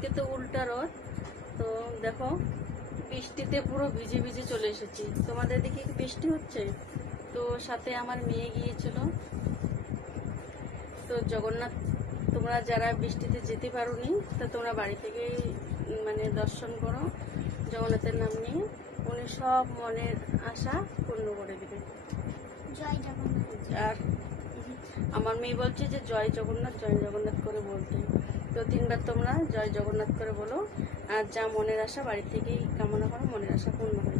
আজকে তো উল্টা রথ, তো দেখো বৃষ্টিতে পুরো ভিজে ভিজে চলে এসেছি। তোমাদের দিকে কি বৃষ্টি হচ্ছে? তো সাথে আমার মেয়ে গিয়েছিল। তো জগন্নাথ, তোমরা যারা বৃষ্টিতে যেতে পারোনি, তা তোমরা বাড়ি থেকেই মানে দর্শন করো জগন্নাথের নাম নিয়ে। উনি সব মনের আশা পূর্ণ করে দেবে। জয় জগন্নাথ। আর আমার মেয়ে বলছে যে জয় জগন্নাথ করে বলতে। তো 3বার তোমরা জয় জগন্নাথ করে বলো। আর যা মনের আশা বাড়ি থেকেই কামনা করো, মনের আশা পূর্ণ হয়।